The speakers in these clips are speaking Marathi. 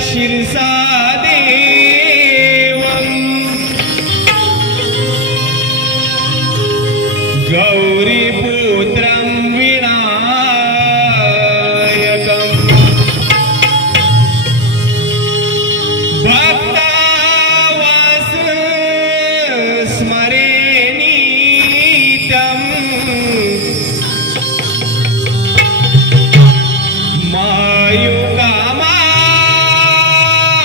शिरसा देवं गौरीपुत्रं विनायकं भक्तावास स्मरे नित्यं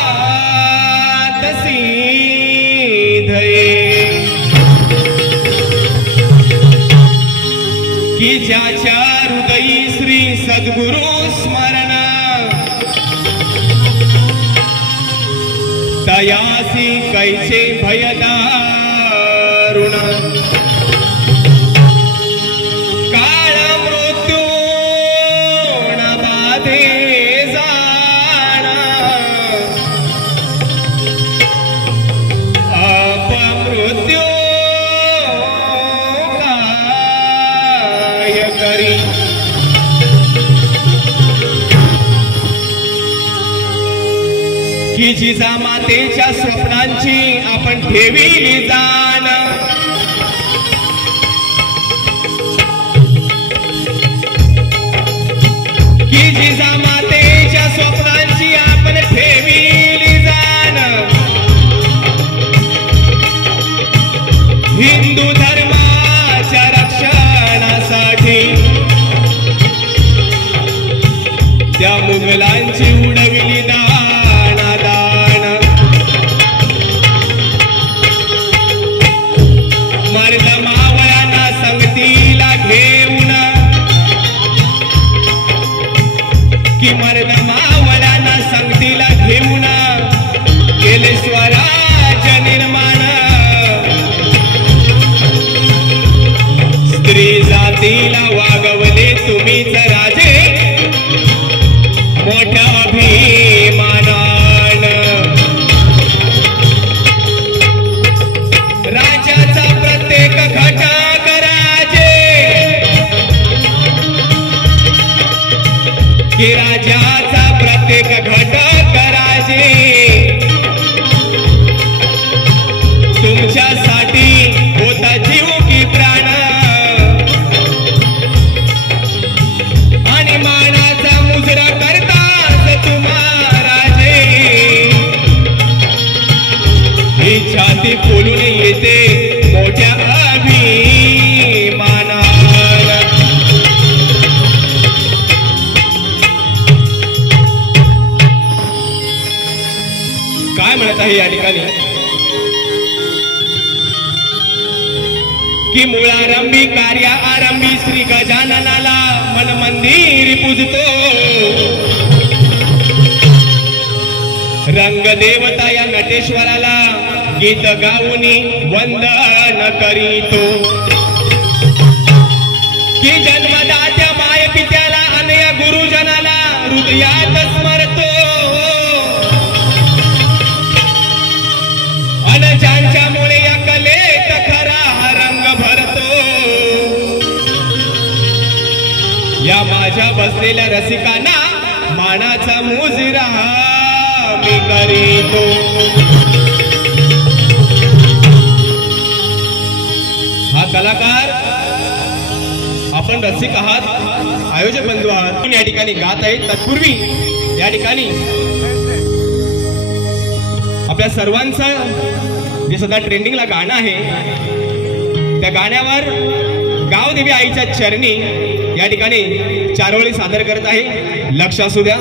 मायुकामात सिद्धये की ज्याच्या हृदयी श्री सद्गुरु स्मरण तयासी कैचे भयदारुण काळ मृत्यू न बाधे जाणा अपमृत्यू काय करी की जिजामातेच्या स्वप्नांची आपण ठेविली जाण की जिजामातेच्या स्वप्नांची आपण ठेविली जाण हिंदू धर्माच्या रक्षणासाठी त्या मुघलांची उडविली दाणादाण मर्द मावळ्यांना संगतीला घेऊन की मर्द मावळ्यांना संगतीला घेऊन केले स्वराज्य निर्माण स्त्री जातीला वागवले तुम्हीच राजे मोठ्या अभिमानान राज्याचा प्रत्येक घटक राजे की राज्याचा प्रत्येक घटक राजे तुमच्यासाठी होता जीव की प्राण आणि मानाचा मुजरा करतात तुम्हाराजे ही छाती फुलून येते मोठ्या अभिमानाला काय म्हणत आहे या ठिकाणी की मूळारंभी कार्या आरंभी श्री गजाननाला मन मंदिर पूजतो रंग देवता या नटेश्वराला गीत गाऊनी वंदन करीतो की जन्मदात्या माय पित्याला अनय गुरुजनाला हृदयात स्मरतो अन ज्यांच्यामुळे या कलेत खरा रंग भरतो या माझ्या बसलेल्या रसिकांना मानाचा मुजरा मी करीतो हा कलाकार आपण रसिक आहात आयोजक बंधू आहात या ठिकाणी गात आहेत तत्पूर्वी या ठिकाणी आपल्या सर्वांचं जे सध्या ट्रेंडिंगला गाणं आहे त्या गाण्यावर गावदेवी आईच्या चरणी या ठिकाणी चारोळी सादर करत आहे लक्ष असू द्या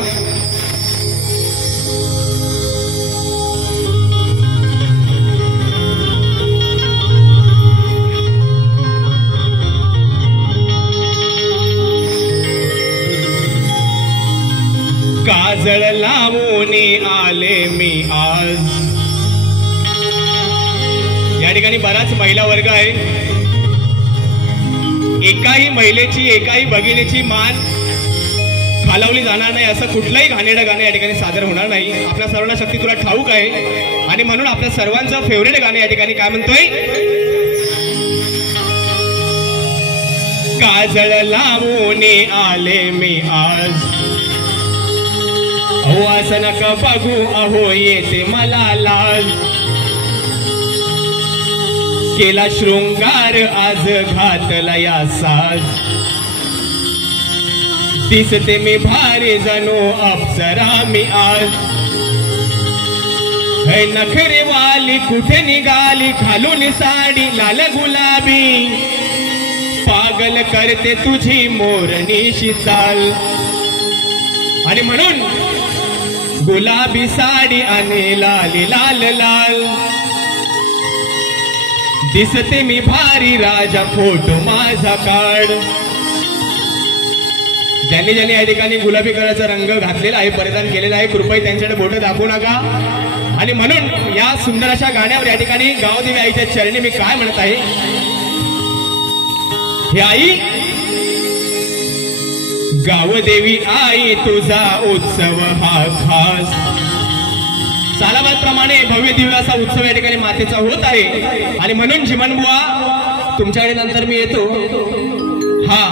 काजळ लावून आले मी आज या ठिकाणी बराच महिला वर्ग आहे एकाही महिलेची एकाही भगिनीची मान खालावली जाणार नाही असं कुठलंही घाणेरडं गाणं या ठिकाणी सादर होणार नाही आपल्या सर्वांना शक्ती तुला ठाऊक आहे आणि म्हणून आपल्या सर्वांचं फेवरेट गाणं या ठिकाणी काय म्हणतोय काजळ लावून आले मी आज अहो असं नका बघू अहो येते मला लाज केला शृंगार आज घातला या साज दिसते मी भारी जणू अप्सरा मी आज है नखरे वाली कुठे निघाली घालून साडी लाल गुलाबी पागल करते तुझी मोरणीशी चाल आणि म्हणून गुलाबी साडी आणि लाली लाल लाल दिसते मी भारी राजा फोटो माझा काढ ज्यांनी ज्यांनी या ठिकाणी गुलाबी कलरचा रंग घातलेला आहे परिधान केलेला आहे कृपया त्यांच्याकडे बोट दाखवू नका आणि म्हणून या सुंदर अशा गाण्यावर या ठिकाणी गावदेवी आईच्या चरणी मी काय म्हणत आहे हे आई गावदेवी आई तुझा उत्सव हा खास सालाबादप्रमाणे भव्य दिव्य असा उत्सव या ठिकाणी मातेचा होत आहे आणि म्हणून चिमणबुवा तुमच्याकडे नंतर मी येतो हा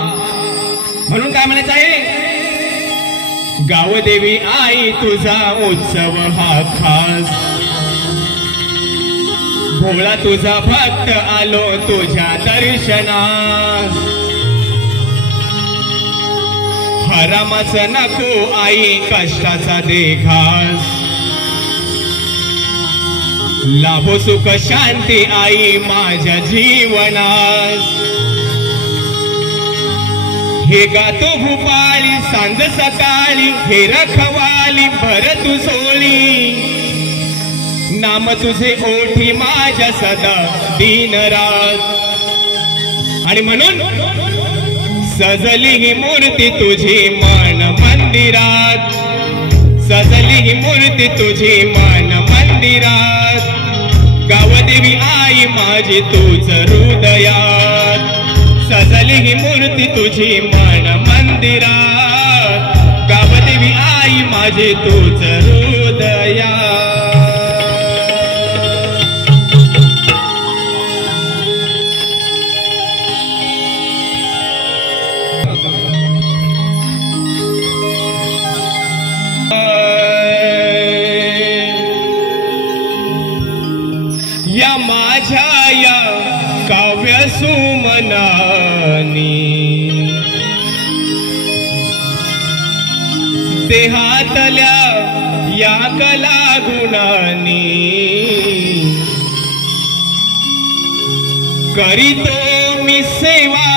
म्हणून काय म्हणायचं आहे गावदेवी आई तुझा उत्सव हा खास भोळा तुझा भक्त आलो तुझ्या दर्शनास हरामाचं नको आई कष्टाचा देखास लाभो सुख शांती आई माझ्या जीवनास हे गातो भूपाळी सांज सकाळी हे रखवाली भर तू सोळी नाम तुझे ओठी माझ्या सदा दिन रात आणि म्हणून सजली ही मूर्ती तुझी मन मंदिरात सजली ही मूर्ती तुझी मन मंदिरात गावदेवी आई माझी तुझ हृदयात सजली ही मूर्ती तुझी मन मंदिरात गावदेवी आई माझी तुझ हृदयात या माझ्या या काव्य सुमनानी देहातल्या या कला गुणानी करीतो मी सेवा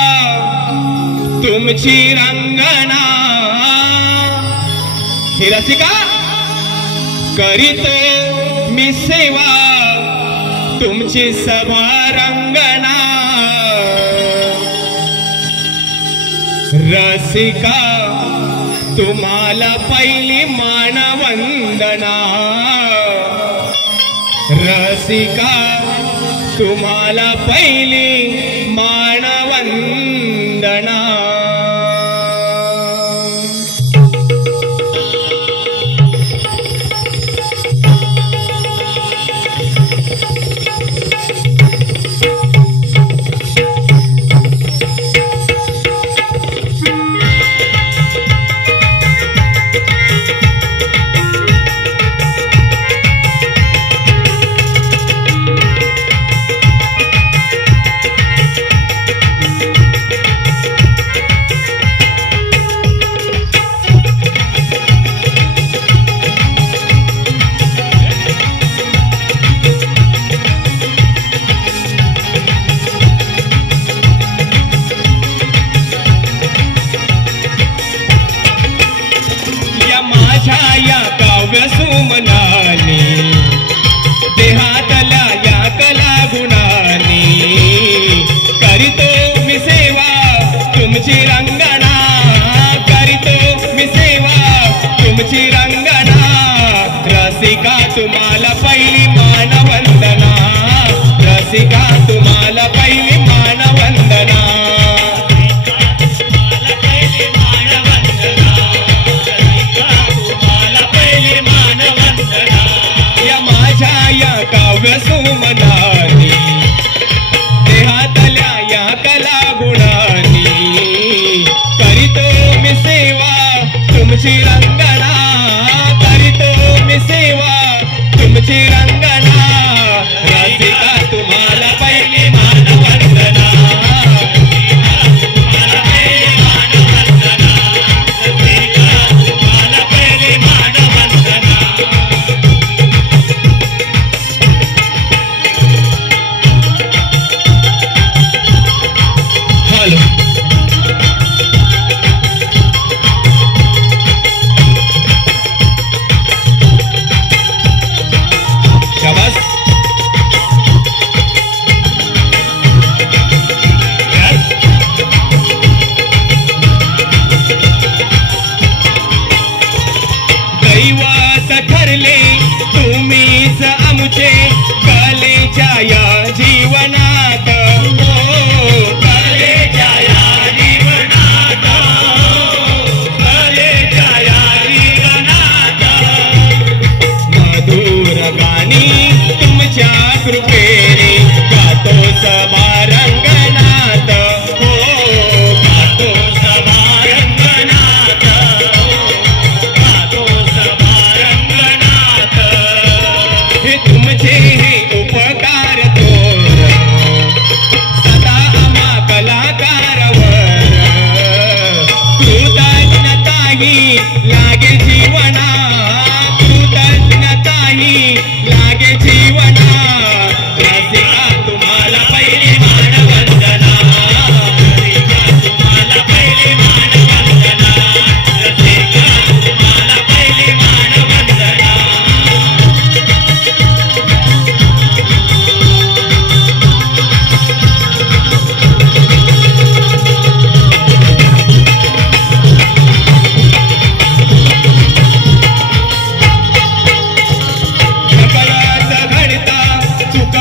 तुमची रंगना हे रसिका करीतो मी सेवा तुमची सभा रंगना रसिका तुम्हाला पहिली मानवंदना रसिका तुम्हाला पहिली मानवंदना सुमनानी देहातल्या या कला गुणानी करीतो मी सेवा तुमची रंगना करीतो मी सेवा तुमची रंगना रसिका तुम्हाला पहिली मानवंदना रसिका तुम्हाला पहिली मानवंदना सुमनानी देहातल्या या कला गुणानी करीतो मी सेवा तुमची रंगना करी मी सेवा तुमची रंगना रसिका तुम्हाला पहिली मानवंदना दैवत ठरले तुम्हीच आमचे कलेच्या या जीवनात कलेच्या या जीवनात कलेच्या या जीवनात मधुर गाणी तुमच्या कृपेने गातो सभारंगणात हो गातो सभारंगणात तुमचे हे उपकार तोर सदा आम्हा कलाकारवर कृतज्ञताही लागे जीवना कृतज्ञताही लागे जीवना रसिका तुम्हाला पहिली मानवंदना रसिका तुम्हाला पहिली मानवंदना रसिका तुम्हाला पहिली मानवंदना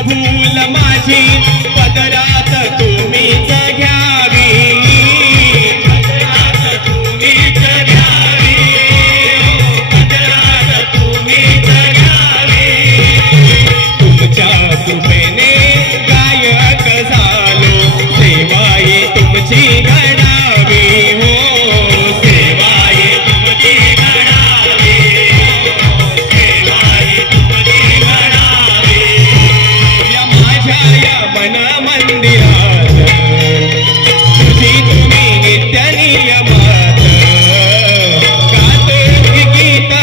भूल माझी पदरात तुम्हीच घ्यावी पदरात तुम्हीच घ्यावी पदरात तुम्हीच घ्यावी तुमच्या कृपेने गायक झालो सेवाई तुमची घडावी हो सेवाई तुमची घडावी सेवाई तुमची घडावी माझ्या मन मंदिरात तुझी तुम्ही नित्य नियमात गातो हे गीत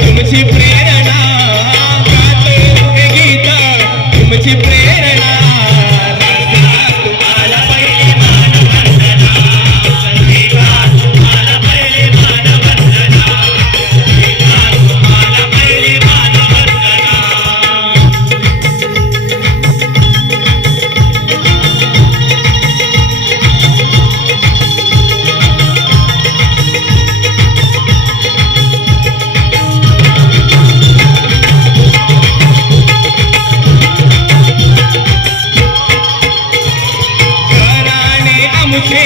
तुमची प्रेरणा गातो हे गीत तुमची प्रेरणा रसिका तुम्हाला पहिली मानवंदना रसिका तुम्हाला पहिली मानवंदना रसिका तुम्हाला पहिली मानवंदना आमचे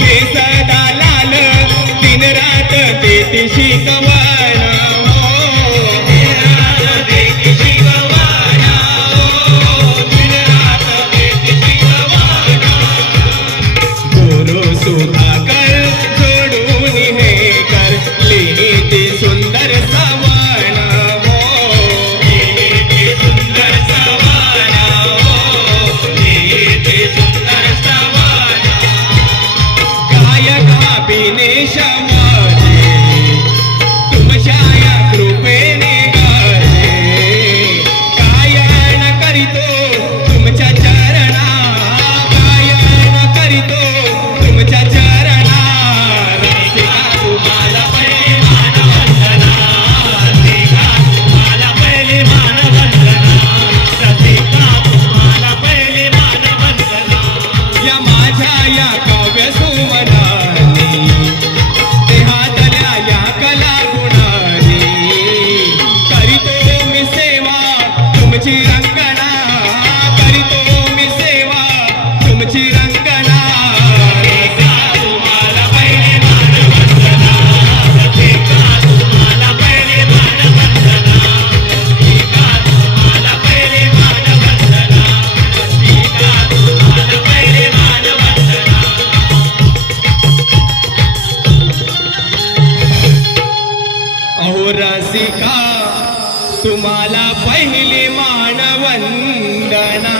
हे सदा लाल दिन रात देती शिकवाना दिन रात देती शिकवाना दिन रात देती शिकवाना गुरु सुधाकर जोडून हे कर लिहिते सुंदर सवाना लिहिते सुंदर सवाना लिहिते सुंदर सवाना गायका बिनेश माझे तुमच्या या कृपेने गाजे गायन करीतो तुमच्या चरणा गायन करीतो तुमच्या चरणा रसिका तुम्हाला पहिली मानवंदना रसिका तुम्हाला पहिली मानवंदना रसिका तुम्हाला पहिली मानवंदना या माझ्या या काव्य सुमनानी देहातल्या या कला गुणानी करीतो मी सेवा तुमची रंगना करीतो मी सेवा तुमची रंगना रसिका तुम्हाला पहिली मानवंदना रसिका तुम्हाला पहिली मानवंदना रसिका तुम्हाला पहिली मानवंदना रसिका तुम्हाला पहिली मानवंदना अहो रसिका तुम्हाला पहिली मानवंदना।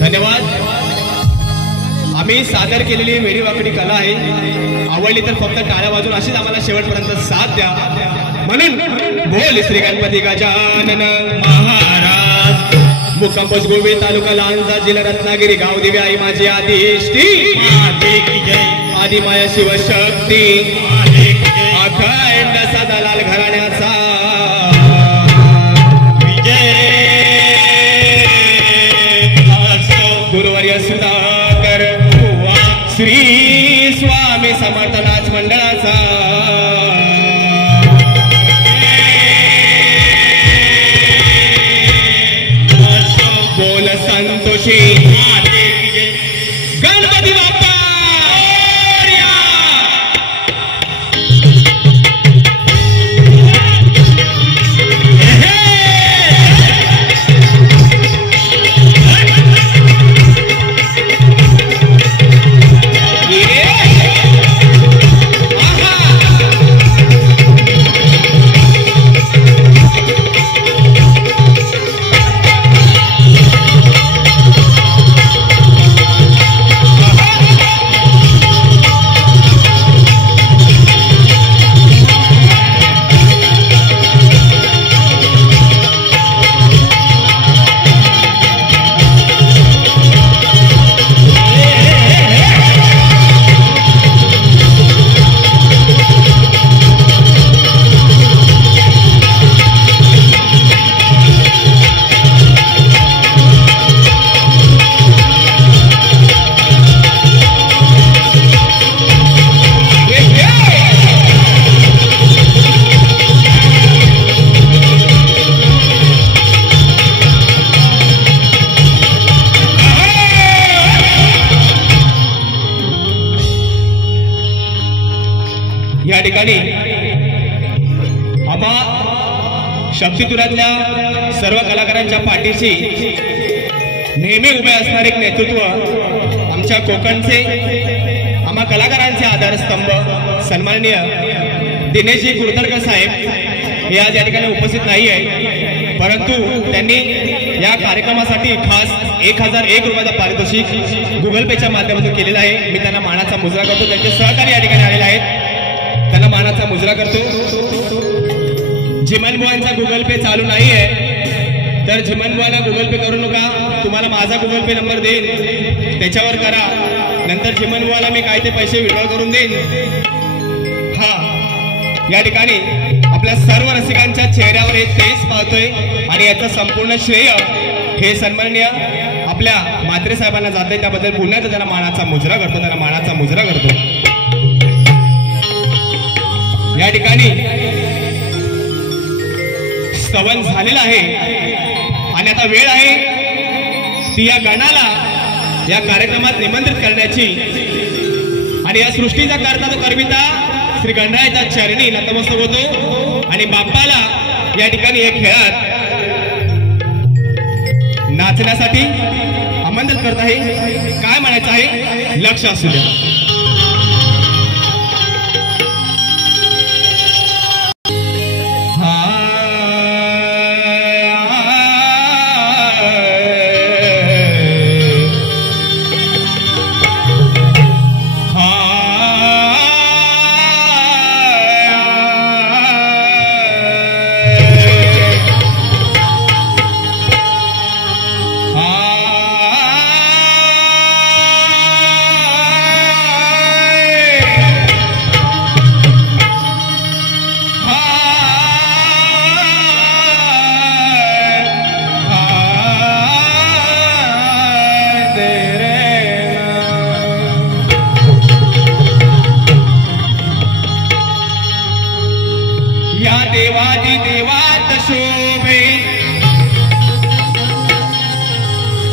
धन्यवाद। आम्ही सादर केलेली वेडीवाकडी कला आहे, आवडली तर फक्त टाळ्या वाजून अशीच आम्हाला शेवटपर्यंत साथ द्या। म्हणून बोल श्री गणपती गजानन महाराज। मुक्काम गोवे तालुका लांजा जिल्हा रत्नागिरी गाव देवी आई माझी आदिष्टी आदि माया शिवशक्ती अखंड सदालाल घराण्याचा गुरुवर्य सुधाकर श्री स्वामी समर्थ नाच मंडळाचा बोल संतोषी गणपती बाप्पा। या ठिकाणी आम्हा शक्तितुरातल्या सर्व कलाकारांच्या पाठीशी नेहमी उभे असणारे एक नेतृत्व आमच्या कोकणचे आम्हा कलाकारांचे आधारस्तंभ सन्माननीय दिनेशजी कुरतरकर साहेब हे आज या ठिकाणी उपस्थित नाही आहे, परंतु त्यांनी या कार्यक्रमासाठी खास 1001 रुपयाचा पारितोषिक गुगल पेच्या माध्यमातून केलेला आहे। मी त्यांना मानाचा मुजरा करतो। त्यांचे सहकारी या ठिकाणी आलेले आहेत, त्यांना मानाचा मुजरा करतो। झिमनबुवांचा गुगल पे चालू नाही आहे तर झिमनबुवाला गुगल पे करू नका, तुम्हाला माझा गुगल पे नंबर देईन त्याच्यावर करा, नंतर झिमनबुवाला मी काय ते पैसे विड्रॉ करून देईन। हा या ठिकाणी आपल्या सर्व रसिकांच्या चेहऱ्यावर एक तेज पाहतोय आणि याचं संपूर्ण श्रेय हे सन्माननीय आपल्या म्हात्रे साहेबांना जाते, त्याबद्दल पुन्हा त्यांना मानाचा मुजरा करतो, त्यांना मानाचा मुजरा करतो। या ठिकाणी स्तवन झालेलं आहे आणि आता वेळ आहे ती या गणाला या कार्यक्रमात निमंत्रित करण्याची आणि या सृष्टीचा करता तो करविता श्री गणरायाच्या चरणी नतमस्तक होतो आणि बाप्पाला या ठिकाणी या खेळात नाचण्यासाठी आमंत्रित करत आहे। काय म्हणायचं आहे लक्ष असू द्या।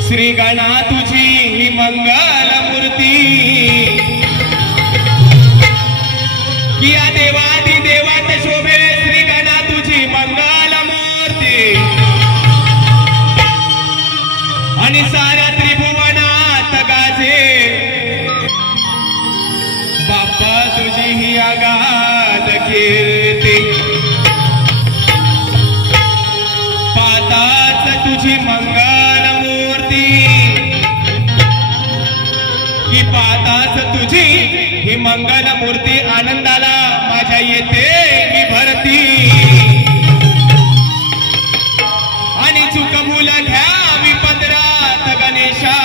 श्री गणा तुझी ही मंगल मूर्ती किया देवादी देवात शोभे श्री गणा तुझी मंगल मूर्ती आणि साऱ्या त्रिभुवनात गाजे बाप्पा तुझी ही आगाध कीर्ती। की पाहताच तुझी ही मंगल मूर्ती आनंदाला माझ्या येते ही भरती आणि चूक भूल घ्यावी पदरात गणेशा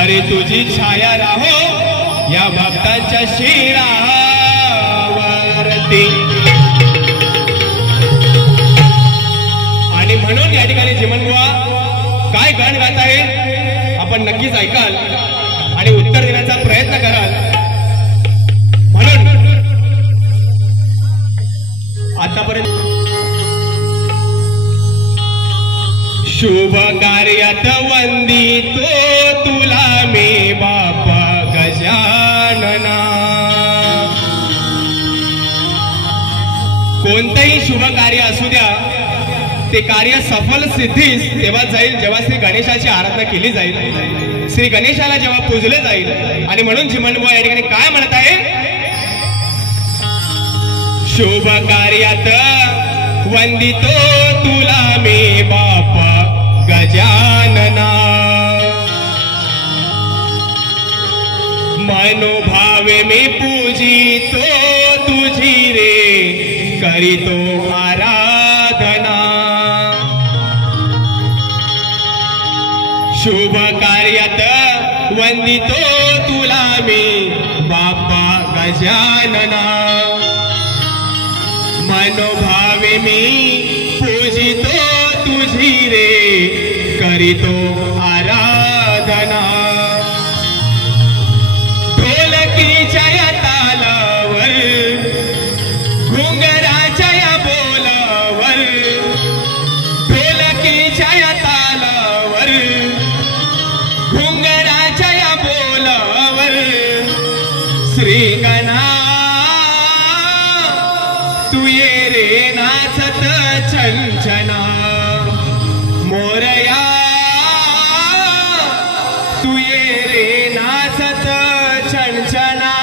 अरे तुझी छाया राहो या भक्तांच्या शिरावरती आणि म्हणून या ठिकाणी चिमणबुवा काय गाण गात आहे आपण नक्कीच ऐकाल आणि उत्तर देण्याचा प्रयत्न कराल म्हणून आतापर्यंत शुभ कार्यात वंदितो तुला मी बापा गजानना कोणतंही शुभ कार्य असू द्या ते कार्य सफल सिद्धीस तेव्हा जाईल जेव्हा श्री गणेशाची आराधना केली जाईल श्री गणेशाला जेव्हा पूजले जाईल आणि म्हणून चिमणबुवा या ठिकाणी काय म्हणत आहे शुभ कार्यात वंदितो तुला मी बापा गजानना मनोभावे मी पूजितो तुझी रे करीतो आराधना शुभ कार्यात वंदितो तुला मी बापा गजानना मनोभावे मी पूजितो तुझी रे करीतो आराधना ढोलकीच्या या तालावर घुंगराच्या या बोलावर ढोलकीच्या या तालावर घुंगराच्या या बोलावर श्री गणा तू ये रे नाचत छंछना मोरया तू ये रे नाचत छंछना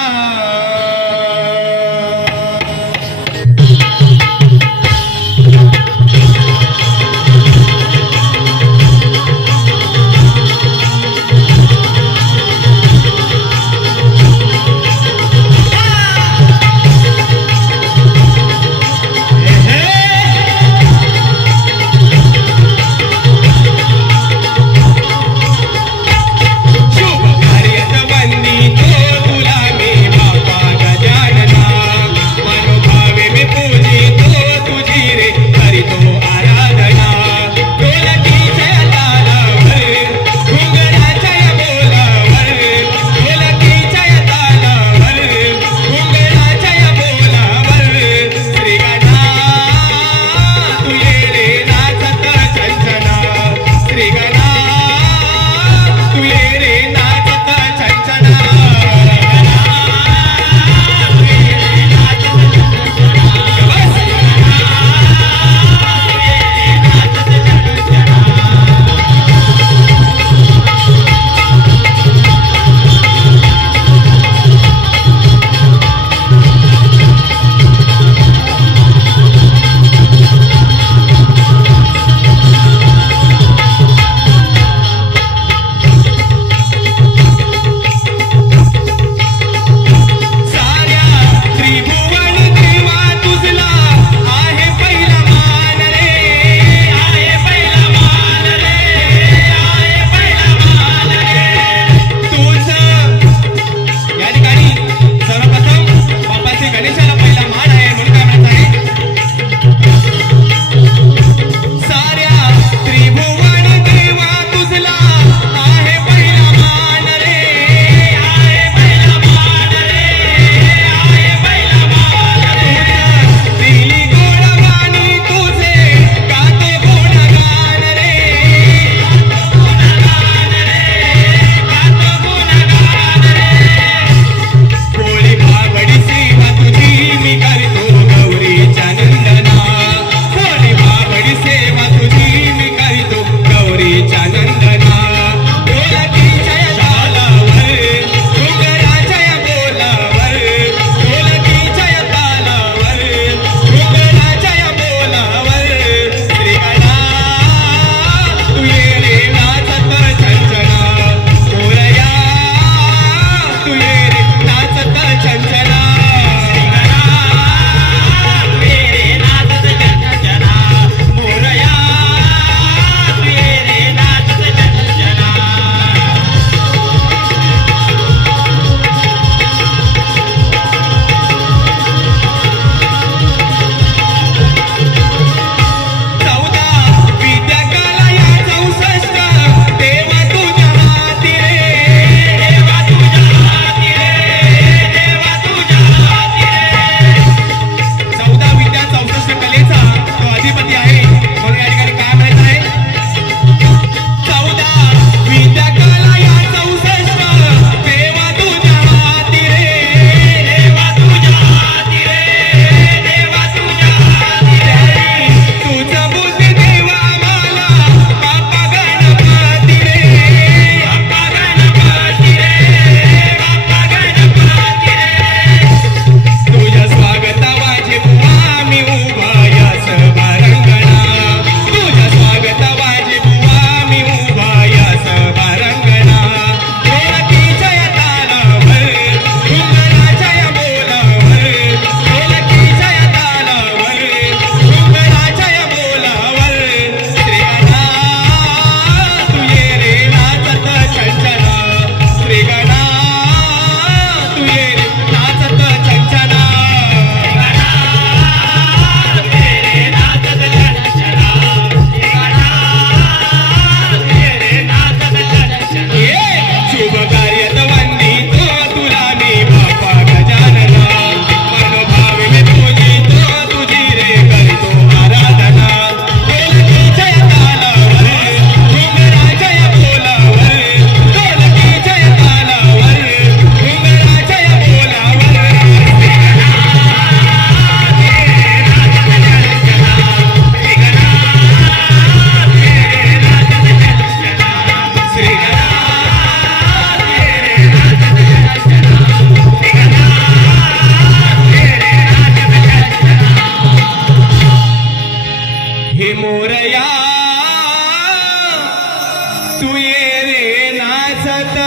वाजत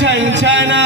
छनछना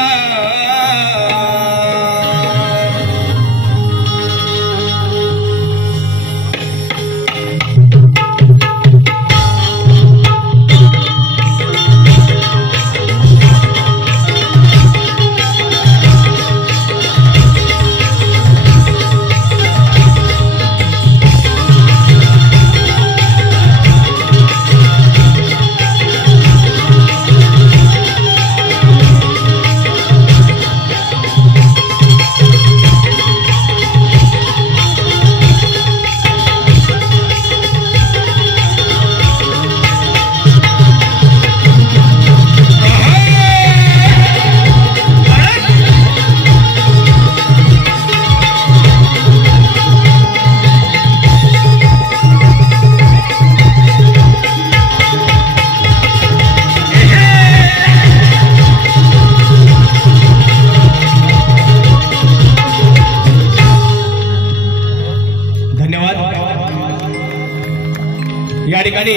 या ठिकाणी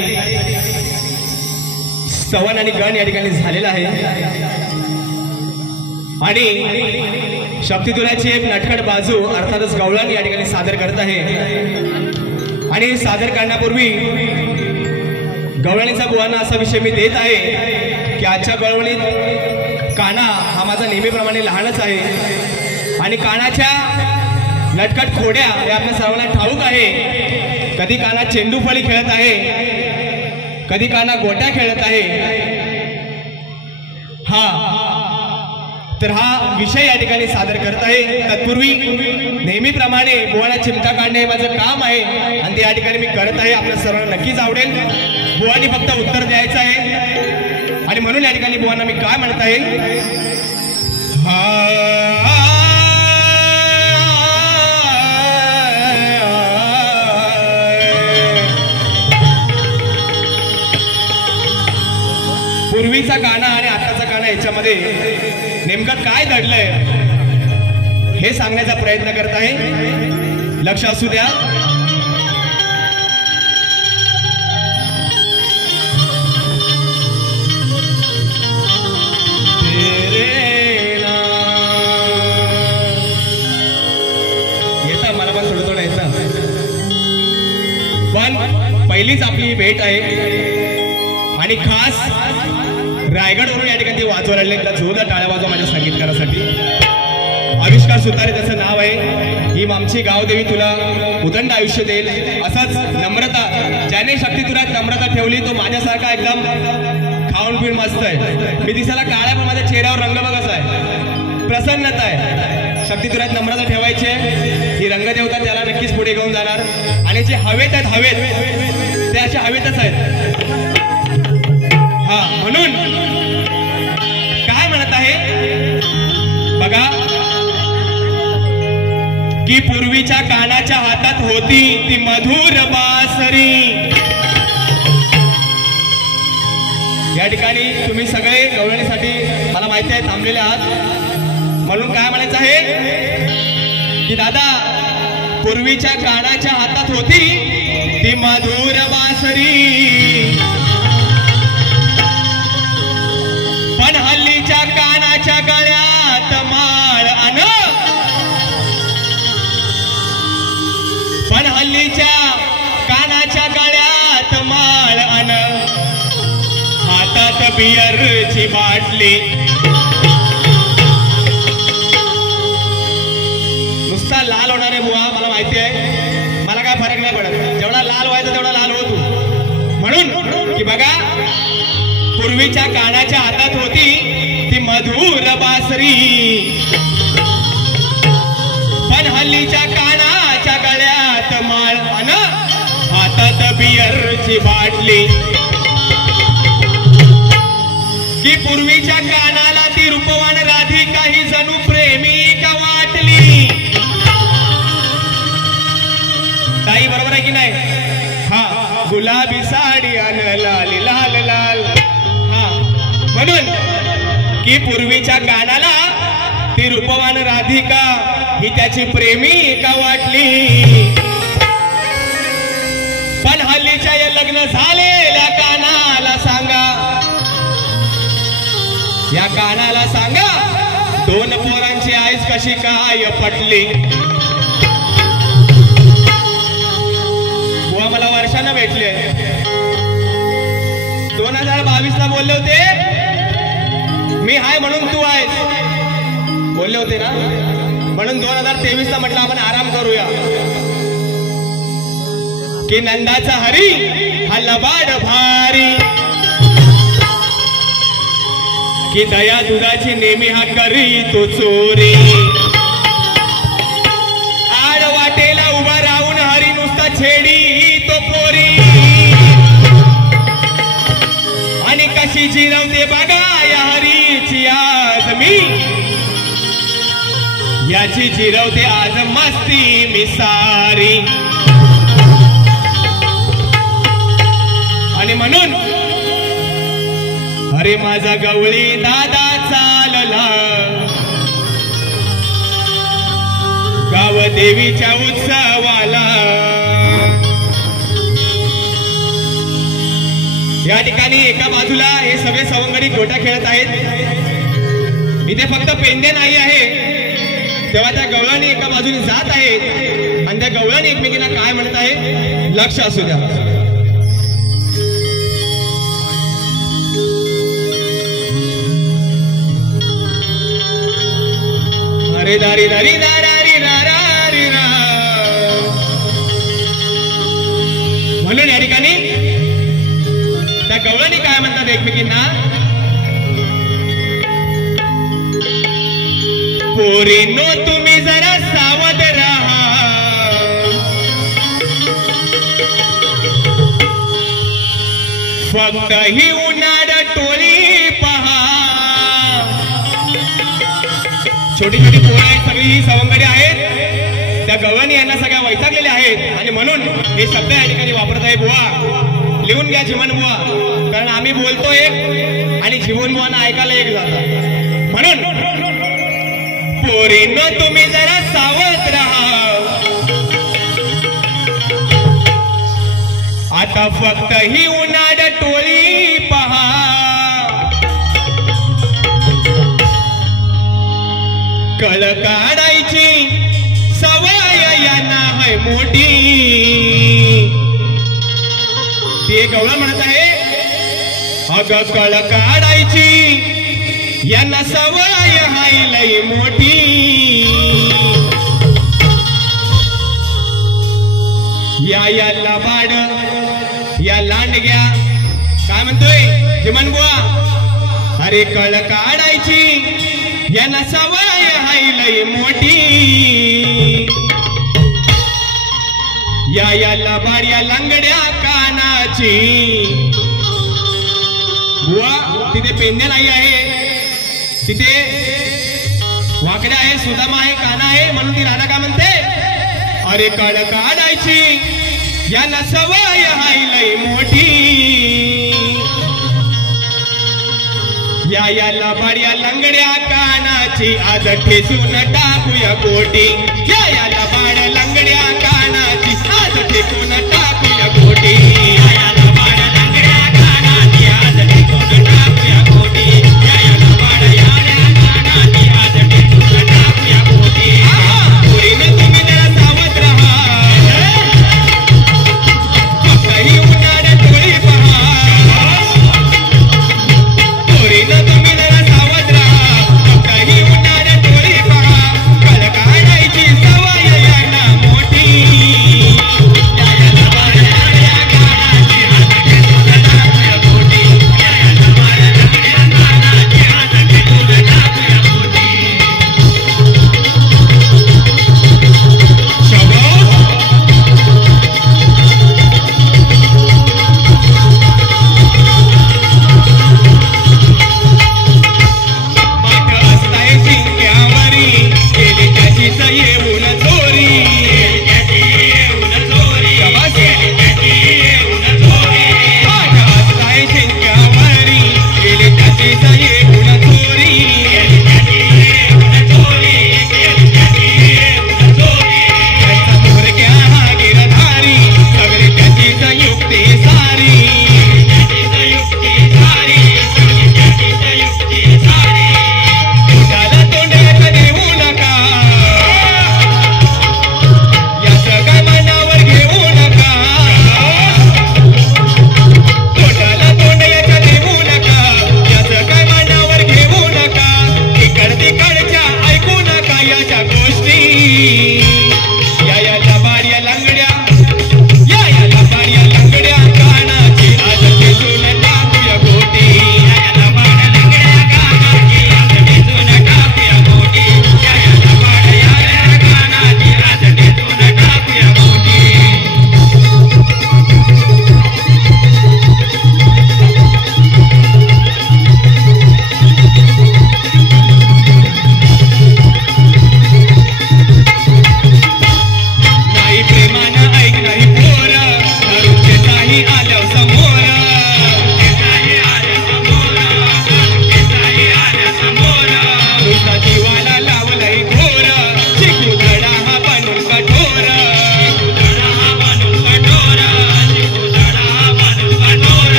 सवन आणि गण या ठिकाणी झालेला आहे आणि शक्तितुलाची एक नटखट बाजू अर्थातच गवळण या ठिकाणी सादर करत आहे आणि सादर करण्यापूर्वी गवळणीचा बुवांना असा विषय मी देत आहे की आजच्या गवळणीत काना हा माझा नेहमीप्रमाणे लहानच आहे आणि कानाच्या नटखट खोड्या हे आपल्या सर्वांना ठाऊक आहे. कधी काना चेंडू फळी खेळत आहे, कधी काना गोट्या खेळत आहे. तर हा विषय या ठिकाणी सादर करत आहे. तत्पूर्वी नेहमीप्रमाणे बुवांना चिमटा काढणे हे माझं काम आहे आणि ते या ठिकाणी मी करत आहे. आपल्या सर्वांना नक्कीच आवडेल. बुवांनी फक्त उत्तर द्यायचं आहे आणि म्हणून या ठिकाणी बुवांना मी काय म्हणत आहे. पूर्वीचा गाणं आणि आताचा गाणं याच्यामध्ये नेमकं काय दडलंय हे सांगण्याचा प्रयत्न करत आहे. लक्ष असू द्या. येतं मला पण थोडं थोडं येतं पण पहिलीच आपली भेट आहे आणि खास रायगडवरून या ठिकाणी वाजवायला लागले. जोरदार टाळ्या वाजवा माझ्या संगीतकारासाठी. आविष्कार सुतारे त्याचं नाव आहे. ही आमची गावदेवी तुला उदंड आयुष्य देईल. असंच नम्रता, ज्याने शक्तितुलात नम्रता ठेवली तो माझ्यासारखा एकदम खाऊन पिऊन मस्त आहे. मी दिसायला काळ्या पण माझ्या चेहऱ्यावर रंग बघत आहे, प्रसन्नता आहे. शक्तितुलात नम्रता ठेवायची. ही रंगदेवता त्याला नक्कीच पुढे घेऊन जाणार आणि जे हवेत आहेत हवेत ते असे हवेतच आहेत. म्हणून काय म्हणत आहे बघा की पूर्वीच्या कानाच्या हातात होती ती मधुर बासरी. या ठिकाणी तुम्ही सगळे गवळणीसाठी मला माहिती आहे थांबलेले आहात. म्हणून काय म्हणायचं आहे की दादा पूर्वीच्या कानाच्या हातात होती ती मधुर बासरी पण हल्लीच्या कानाच्या गळ्यात माळ अन पण हल्लीच्या कानाच्या गळ्यात माळ अन हातात बियरची बाटली. नुसता लाल होणार आहे बुवा मला माहिती आहे. मला काय फरक नाही पडत. जेवढा लाल व्हायचा तेवढा लाल हो तू. म्हणून की बघा पूर्वीच्या कानाच्या हातात होती ती मधुर बासरी पण हल्लीच्या कानाच्या गळ्यात माळ अन हातात बियरची बाटली. की पूर्वीच्या कानाला ती रूपवान राधिका ही जणू प्रेमिका वाटली. ताई बरोबर आहे की नाही. गुलाबी साडी अन लाल लाल लाल. म्हणून की पूर्वीच्या कानाला ती रूपवान राधिका ही त्याची प्रेमिका वाटली पण हल्लीच्या या लग्न झालेल्या कानाला सांगा या कानाला सांगा दोन पोरांची आईज कशी काय पटली. बुवा मला वर्षानं भेटले 2022 ला बोलले होते मी हाय म्हणून तू आहेस बोलले होते ना. म्हणून 2023 ला म्हटलं आपण आराम करूया की नंदाचा हरी हा लबाड भारी की दया दुधाची नेहमी हा करी तो चोरी. आड वाटेला उभा राहून हरी नुसता छेडी तो पोरी आणि कशी जिरवते बघा या हरीची आज मी याची जिरवते आज मस्ती मी सारी. आणि म्हणून अरे माझा गवळी दादा चालला गाव देवीच्या उत्सवाला. या ठिकाणी एका बाजूला हे सगळे सवंगडी गोट्या खेळत आहेत. इथे फक्त पेंडे नाही आहे तेव्हा त्या गवळाने एका बाजूने जात आहे आणि त्या गवळाने एकमेकींना काय म्हणत आहे लक्ष असू द्या. अरे दारी दारी दारी दारी रा. म्हणून या ठिकाणी त्या गवळाने काय म्हणतात एकमेकींना पोरीनो तुम्ही जरा सावध राहा फक्त ही उन्हाळ टोळी पहा. छोटी छोटी पोरं आहेत सगळी ही सवंगडी आहेत त्या गवळणी यांना सगळ्या वैतागलेल्या आहेत आणि म्हणून हे शब्द या ठिकाणी वापरत आहे. बुवा लिहून घ्या जीवन बुवा कारण आम्ही बोलतो एक आणि जीवन बुवांना ऐकायला एक जातं. म्हणून पोरीनो तुम्ही जरा सावध राहा आता फक्त ही उन्हाळ टोळी पहा. कळ काढायची सवय यांना है मोठी. ते गवळण म्हणत आहे अग कळ काढायची यांना सवय हाय लई मोठी. या लबाड या लांडग्या काय म्हणतोय जिमन बुवा अरे कळ काढायची यांना सवय हाय लई मोठी. या लबाड या लंगड्या कानाची. बुवा तिथे पेंद्या नाही आहे तिथे वाकड्या आहे सुदामा आहे काना आहे म्हणून ती राधा का म्हणते अरे कळ काढायची यांना सवय हाय लई मोठी. या लबाड या लंगड्या कानाची आज ठेचून टाकूया कोटी. या लबाड लंगड्या कानाची आज ठेचून टाकूया कोटी. या लबाड लंगड्या कानाची आज ठेचून टाकूया कोटी. या लबाड याड्या कानाची आज ठेचून टाकूया कोटी. पोरीने तुम्ही जरा सावध राहा फक्त ही उन्हाळ टोळी पहा. पोरीने तुम्ही जरा सावध राहा फक्त ही उन्हाळ टोळी पहा. कळ काढायची सवय यांना मोठी. या लबाड याड्या कानाची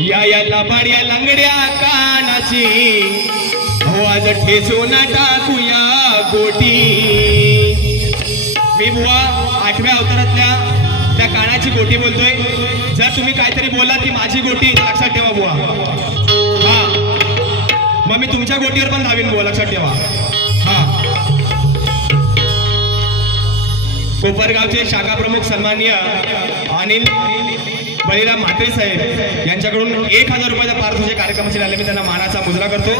या लबाड्या लंगड्या कानाची हो आज ठेचून टाकूया गोटी. मी बुवा 8व्या अवतारातल्या त्या कानाची गोटी बोलतोय. जर तुम्ही काहीतरी बोललात की माझी गोटी, लक्षात ठेवा बुवा. हा मग मी तुमच्या गोटीवर पण धावीन बुवा, लक्षात ठेवा. हा कोपरगावचे शाखा प्रमुख सन्माननीय अनिल बळीराम म्हात्रे साहेब यांच्याकडून 1000 रुपयाच्या पारितोषिक कार्यक्रमाचे आले. मी त्यांना मानाचा मुजरा करतो.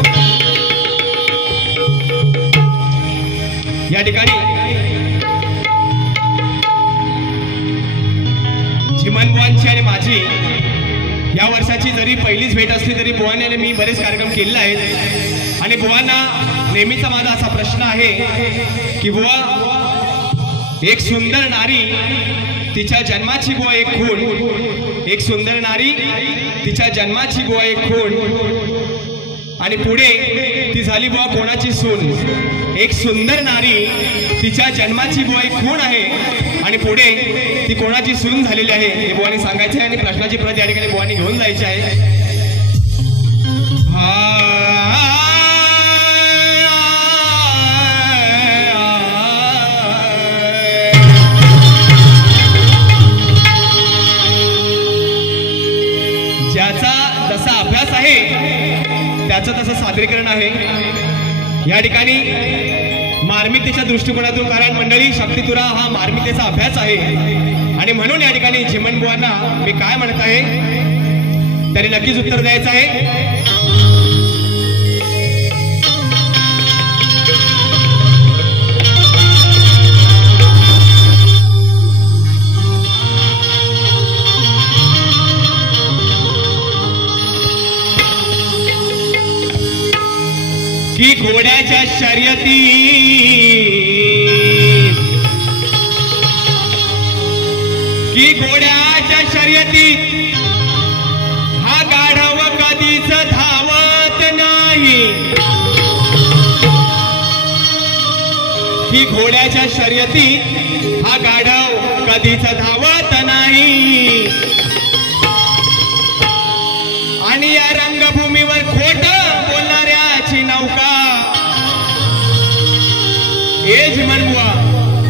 या ठिकाणी झिमन बुवांची आणि माझी या वर्षाची जरी पहिलीच भेट असली तरी बुवाने आणि मी बरेच कार्यक्रम केलेले आहेत. आणि बुवांना नेहमीचा माझा असा प्रश्न आहे की बुवा, एक सुंदर नारी तिच्या जन्माची बुवा एक खूण, एक सुंदर नारी तिच्या जन्माची बुवा एक खूण, आणि पुढे ती झाली बुवा कोणाची सून. एक सुंदर नारी तिच्या जन्माची बुवा एक खूण आहे आणि पुढे ती कोणाची सून झालेली आहे हे बुवानी सांगायचे आहे. आणि प्रश्नाची प्रत या ठिकाणी बुवानी घेऊन जायची आहे. ज्याचा जसा अभ्यास आहे त्याचं तसं सादरीकरण आहे या ठिकाणी मार्मिकतेच्या दृष्टिकोनातून. कारण मंडळी, शक्तितुरा हा मार्मिकतेचा अभ्यास आहे आणि म्हणून या ठिकाणी झिमन बुवांना मी काय म्हणत आहे तरी नक्कीच उत्तर द्यायचं आहे. की घोड्याच्या शर्यती हा गाढव कधीच धावत नाही. की घोड्याच्या शर्यतीत हा गाढव कधीच धावत नाही. आणि या रंगभूमीवर खोट बोलणाऱ्याची नौका ए झिमन बुवा,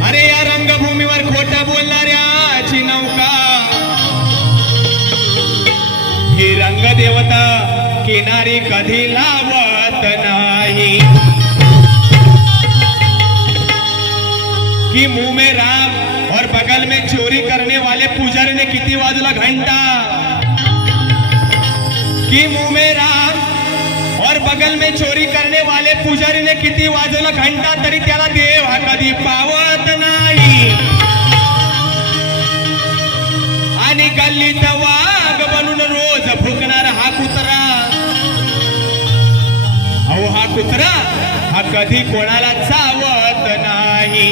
अरे या रंगभूमीवर खोट बोलणाऱ्याची नौका ही रंगदेवता किनारी कधी लावत नाही. कि मुंह में राम और बगल में चोरी करने वाले पुजारी ने किती वाजला घंटा. कि मुंह में राम और बगल में चोरी करने वाले पुजारी ने किती वाजवला घंटा तरी त्याला देव हा कधी पावत नाही. आणि गल्लीत वाघ बनून रोज भुकणार हा कुत्रा, अहो हा कुत्रा हा कधी कोणाला चावत नाही.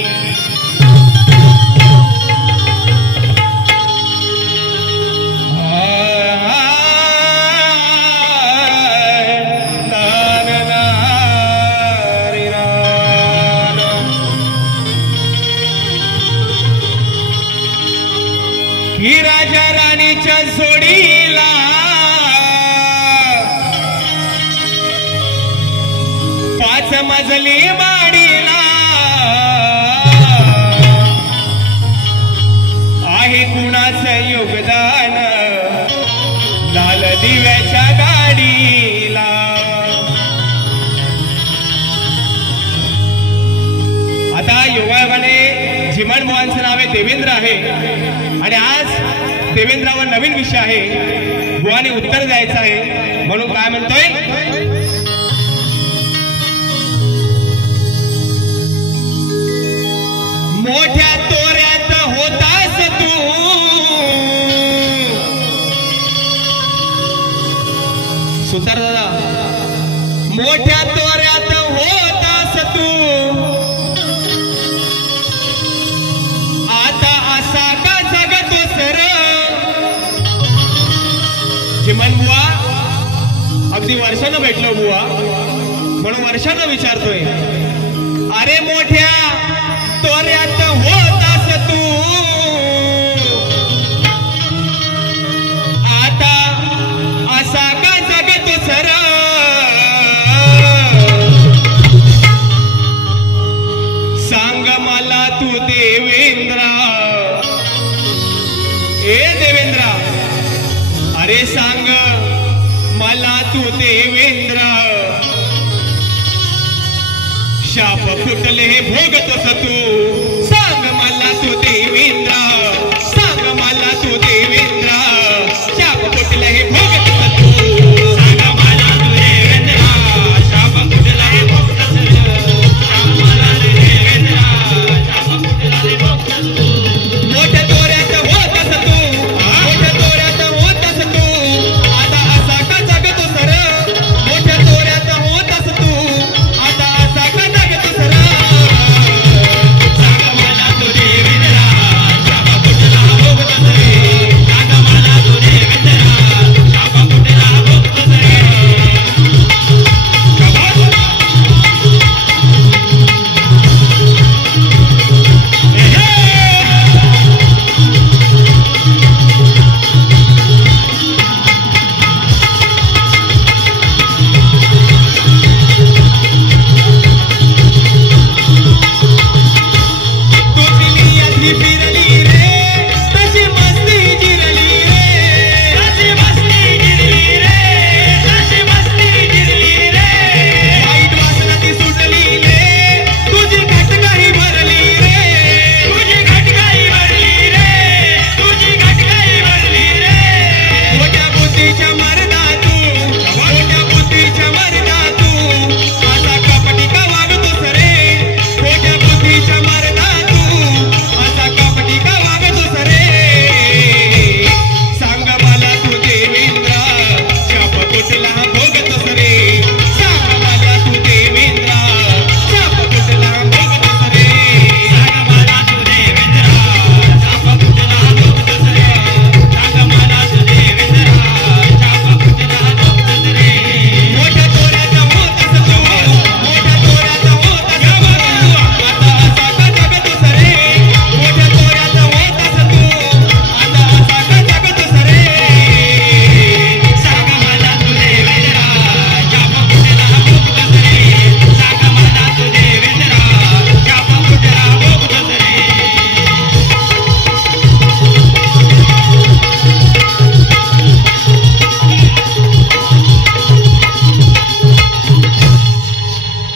ही राजा राणीच्या जोडीला पाच मजली माडीला आहे कुणाचं योगदान लाल दिव्याच्या गाडीला. आता योगायोगाने झिमन बुवांचं नाव आहे देवेंद्र आहे आणि आज देवेंद्रावर नवीन विषय आहे. बुवाने उत्तर द्यायचं आहे म्हणून काय म्हणतोय, मोठ्या तोऱ्यात होतास तू सुतार दादा, मोठ्या तोऱ्यात होतास तू आता असा का जगतो सर. झिमन बुवा अगदी वर्षानं भेटलो बुवा म्हणून वर्षानं विचारतोय, अरे मोठ्या तोऱ्यात होतास तू आता असा मला तू देवेंद्र शाप फुटले भोगतोस तू सांग मला तू देवेंद्र सांग मला तू देवेंद्र शाप फुटले भोगतोस तू सांग मला तू देवेंद्र शाप फुटले भोगतोस सांग मला तू देवेंद्र शाप फुटले भोगतोस मोठ्या तोऱ्यात होतस तू मोठ्या तोऱ्यात होतस तू आता असा का जगतो सर मोठ्या तोऱ्यात होतस तू आता असा का जगतो सर सांग मला तू देवेंद्र शाप फुटला भोगतोस रे सांग मला तू देवेंद्र शाप फुटला भोगतोस रे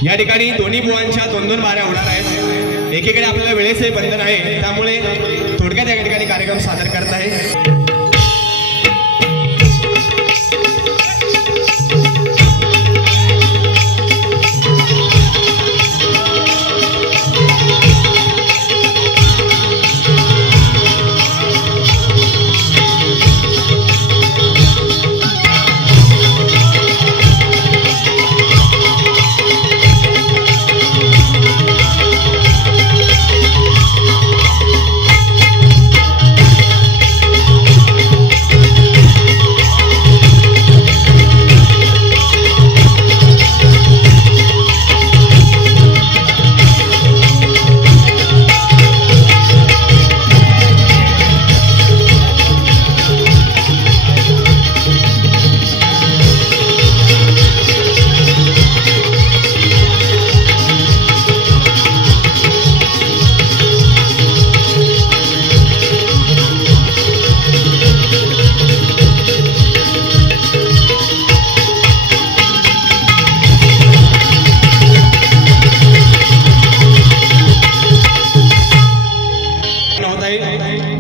या ठिकाणी दोन्ही बुवांच्या 2-2 बाऱ्या होणार आहेत एकीकडे आपल्याला वेळेचे बंधन आहे त्यामुळे थोडक्यात या ठिकाणी कार्यक्रम सादर करत आहे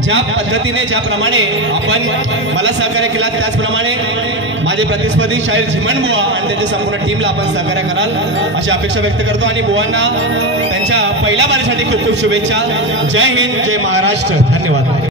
ज्या पद्धतीने ज्याप्रमाणे आपण मला सहकार्य केला त्याचप्रमाणे माझे प्रतिस्पर्धी शाहीर झिमण बुवा आणि त्यांच्या संपूर्ण टीमला आपण सहकार्य कराल अशी अपेक्षा व्यक्त करतो आणि बुवांना त्यांच्या पहिल्या बारीसाठी खूप खूप शुभेच्छा जय हिंद जय महाराष्ट्र धन्यवाद